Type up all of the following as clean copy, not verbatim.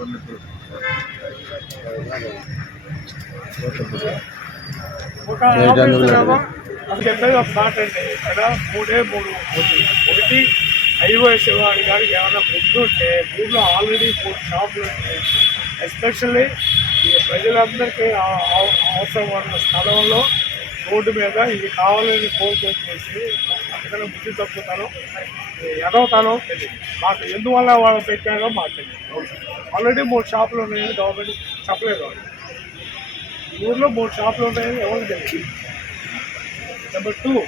ఒక అది చెప్పేది ఒక మాట అండి. ఇక్కడ మూడు ఒకటి ఐఓఎస్ వాడి గారికి ఏమైనా ముందు ఉంటే ఊళ్ళో ఆల్రెడీ 3 షాపులు ఉంటే ఎస్పెషల్లీ ఈ ప్రజలందరికీ అవసరం ఉన్న స్థలంలో రోడ్డు మీద ఇది కావాలని ఫోకస్ చేసి అందుకని బుద్ధి తప్పుతాను ఎదవుతానో తెలియదు. మాకు ఎందువల్ల వాళ్ళు పెట్టారో మాకు తెలియదు. ఆల్రెడీ 3 షాపులు ఉన్నాయని గవర్నమెంట్ చెప్పలేదు. ఊళ్ళో 3 షాపులు ఉన్నాయని ఎవరు తెలియదు. నెంబర్ 2,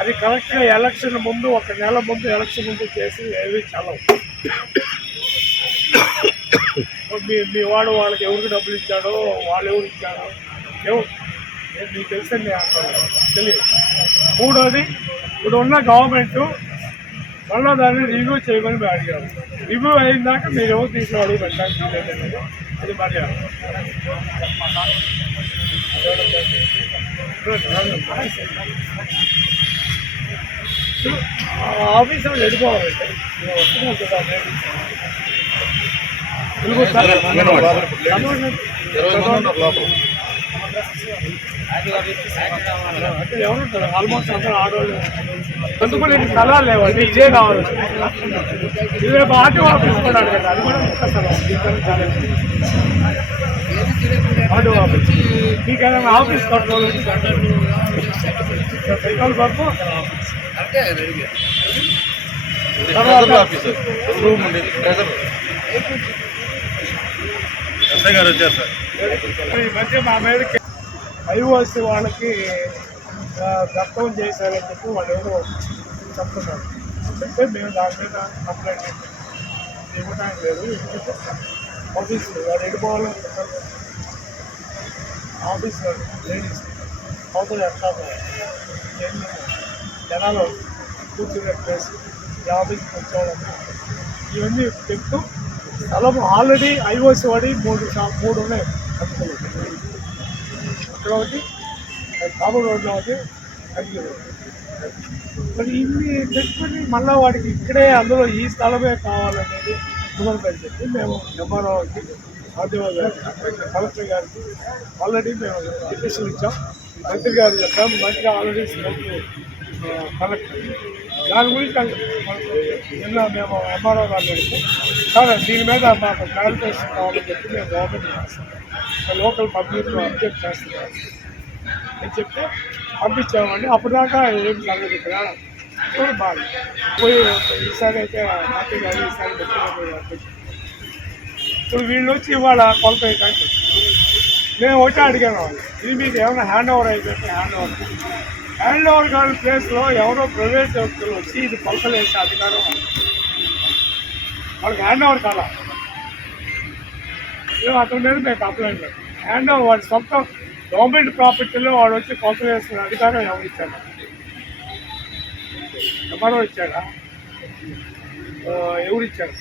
అది కరెక్ట్గా ఎలక్షన్ ముందు 1 నెల ముందు ఎలక్షన్ ముందు చేసి ఏవి చల్లవు. మీ వాడు వాళ్ళకి ఎవరికి డబ్బులు ఇచ్చాడో వాళ్ళు ఎవరు ఇచ్చాడో మీకు తెలుసండి అంటారు తెలియదు. 3వది, ఇప్పుడు ఉన్న గవర్నమెంట్ మళ్ళీ దాన్ని రివ్యూ చేయమని మేము అడిగాము. రివ్యూ అయిన దాకా మీరు ఎవరు తీసుకుని అడుగు పెట్టడానికి లేదండి. అది మర్యాద. ఆఫీసులో వెళ్ళిపోవాలంటే వస్తున్నాం కదా. అంటే ఎవరుంటారు? ఆల్మోస్ట్ అందరూ ఆడవాళ్ళు. అందుకు నీకు స్థలాలు లేవండి, ఇదే కావాలి. ఇదే ఆర్టీ ఆఫీస్ కూడా అడగండి, అది కూడా ముఖ్య స్థలం. ఆర్టీ ఆఫీస్ మీకు ఏదైనా ఆఫీస్ కట్టుకోవాలి పెట్రోల్ పంపు ఈ మధ్య మా మీద ఐఓఎస్ వాళ్ళకి దత్తం చేశారని చెప్పి వాళ్ళు ఎవరో చెప్తున్నారు. అంటే మేము దాని మీద కంప్లైంట్ ఇవ్వడానికి లేదు. ఆఫీసులు వాడు వెళ్ళిపోవాలని ఆఫీసులో లేడీస్ అవతల ఎట్లా జనాలు కూర్చునే ప్లేస్ ఈ ఆఫీస్కి వచ్చేవాళ్ళని ఇవన్నీ చెప్తూ స్థలం ఆల్రెడీ ఐఓఎస్ వాడి 3 ఉన్నాయి. అక్కడ ఒకటి కాబూర్ రోడ్లో ఒకటి మరి ఇన్ని పెట్టుకుని మళ్ళీ వాడికి ఇక్కడే అందులో ఈ స్థలమే కావాలనేది మొదలు పెట్టి మేము ఎంఆర్ఓకి ఆర్డీఓ గారికి కలెక్టర్ గారికి ఆల్రెడీ మేము పిటిషన్ ఇచ్చాం. మంత్రి గారు చెప్పాం. మంత్రి ఆల్రెడీ కలెక్టర్ దాని గురించి నిన్న మేము ఎంఆర్ఓ గారిని అడిగితే సరే దీని మీద మాకు క్లారిఫికేషన్ కావాలని చెప్పి మేము గవర్నమెంట్ చేస్తాం, లోకల్ పబ్లిక్లో అబ్జెక్ట్ చేస్తున్నాం అని చెప్తే పంపించామండి. అప్పటిదాకా ఏం సంగతి ఇక్కడ బాగా పోయి ఈసారి అయితే మంత్రి గారు ఈసారి ముఖ్యమంత్రి ఇప్పుడు వీళ్ళు వచ్చి ఇవాళ కొలత అయితే మేము ఒకటే అడిగాను వాళ్ళు, ఇది మీకు ఏమైనా హ్యాండ్ ఓవర్ అయిపోతే హ్యాండ్ ఓవర్ కాని ప్లేస్లో ఎవరో ప్రైవేట్ వ్యక్తులు వచ్చి ఇది కొలతలు వేసే అధికారం వాళ్ళకి హ్యాండ్ ఓవర్ కాదా? మేము అతని మీద మేము కంప్లైంట్ హ్యాండ్ ఓవర్ వాడి సొంత గవర్నమెంట్ ప్రాపర్టీలో వాడు వచ్చి కొలతలు వేసుకునే అధికారం ఎవరు ఇచ్చాడు? ఎవరో ఇచ్చాడా? ఎవరు ఇచ్చారు?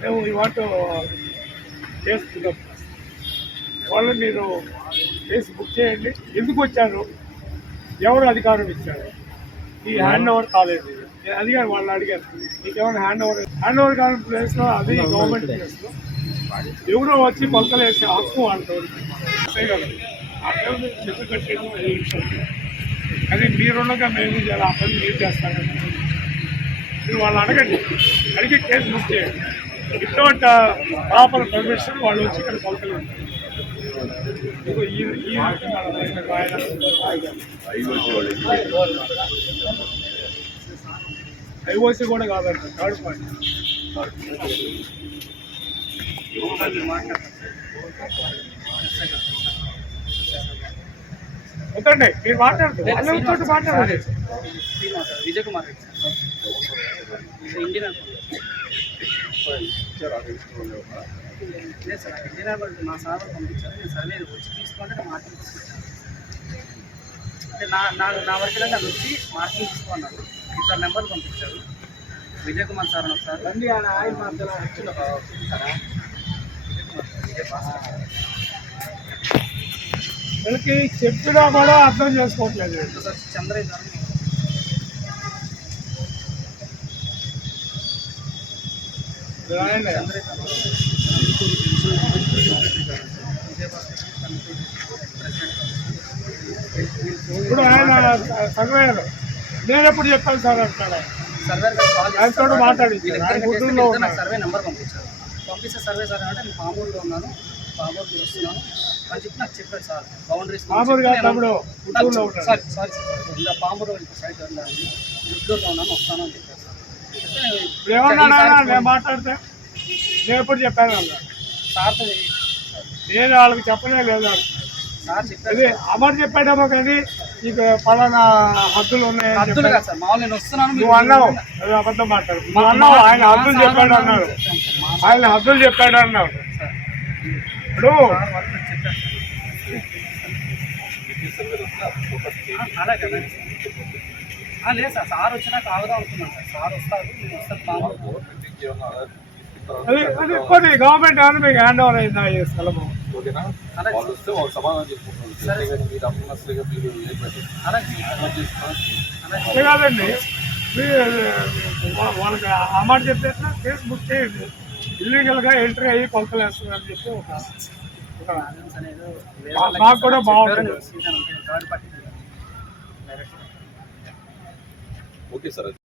మేము ఇవాళ చేసుకుందాం వాళ్ళు మీరు కేసు బుక్ చేయండి. ఎందుకు వచ్చారు? ఎవరు అధికారం ఇచ్చారు? ఈ హ్యాండ్ ఓవర్ కాలేదు. నేను అడిగాను, వాళ్ళు అడిగారు మీకేమైనా హ్యాండ్ ఓవర్ కాని ప్లేస్లో అది గవర్నమెంట్ ప్లేస్లో ఎవరో వచ్చి కొలతలు వేసే హక్కు వాళ్ళతో చేయగలరు. చెట్టు కట్టేది కానీ మీరుండగా మేము చాలా ఆ పని మీరు చేస్తారని మీరు వాళ్ళు అడగండి. అడిగి కేసు బుక్ చేయండి. వితౌట్ ప్రాపర్ పర్మిషన్ వాళ్ళు వచ్చి ఇక్కడ కొలతలు ఐఓసి కూడా కాదంట థర్డ్ పార్టీ వద్దండి. మీరు మాట్లాడుతూ మాట్లాడాలి. విజయ్ కుమార్ ఇండియన్ లేదు సార్, ఇండియన్ మా సార్ పంపించారు. నేను సర్వే వచ్చి తీసుకుంటే మార్కింగ్ తీసుకొచ్చాను. అంటే నా వరకు నాకు వచ్చి మార్కింగ్ తీసుకున్నాడు. ఇతర నెంబర్ పంపించారు. విజయ్ కుమార్ సార్ ఒకసారి ఆయిల్ వీళ్ళకి చెప్పినా కూడా అర్థం చేసుకోవట్లేదు సార్. చంద్రయ్య గారు రాయండి. ఇప్పుడు ఆయన సర్వేయర్ నేను ఎప్పుడు చెప్పాను సార్ అంటాడు ఆయన. సర్వేర్ గారు కాల్ చేసి ఆయనతో మాట్లాడించారు. వీళ్ళిద్దరికి ఆయన చేస్తే గుంటూరులో వీళ్ళిద్దరు నాకు ఉన్నారు. సర్వే నెంబర్ పంపించారు. పంపిస్తే సర్వే సార్ అంటే నేను పామూరులో ఉన్నాను, పామూరుకి వస్తున్నాను అని చెప్పి నాకు చెప్పాడు సార్. బౌండరీస్ పామూరు కాదు తమ్ముడు, గుంటూరులో ఉన్నాడు. సారీ సారీ సార్, ఇలా పామూరు సైడ్ గుంటూరులో ఉన్నాను, వస్తాను అని చెప్పారు సార్. చెప్తే ఇప్పుడు ఏమన్నాడు ఆయన? నేను మాట్లాడితే నేను ఎప్పుడు చెప్పాను అన్నాడు. సార్తో నేను వాళ్ళకి చెప్పలే లేదు అంటున్నాడు. సార్ చెప్పారు. అది అమర్ చెప్పాడేమో కానీ నీకు పలానా హద్దులు ఉన్నాయని హద్దులు చెప్పాడు. కాదు సార్, మామూలు నేను వస్తున్నాను నువ్వు అన్నావు, అది అబద్ధం మాట్లాడు. నువ్వు అన్నావు ఆయన హద్దులు చెప్పాడు అన్నాడు. ఆయన హద్దులు చెప్పాడు అన్నావు. ఇప్పుడు అలాగే లేదు సార్, సార్ వచ్చినాక ఆగుదాం అనుకున్నాను సార్. సార్ వస్తారు, నేను వస్తాను పామూరు. అది అది కొన్ని గవర్నమెంట్ ఏమైనా మీకు హ్యాండ్ ఓవర్ అయిందా ఈ స్థలము? వాళ్ళు వస్తే వాళ్ళు సమాధానం చెప్పుకుంటారు. మీరు అప్పుడు అసలుగా మీరు ఏం పెట్టారు అలాగే అంతే కాదండి, వాళ్ళకి ఆ మాట చెప్తే కేసు బుక్ చేయండి. ఇల్లీగల్గా ఎంట్రీ అయ్యి కొలతలు వేస్తుందని చెప్పి మాకు కూడా బాగుంటుంది. Okay sir.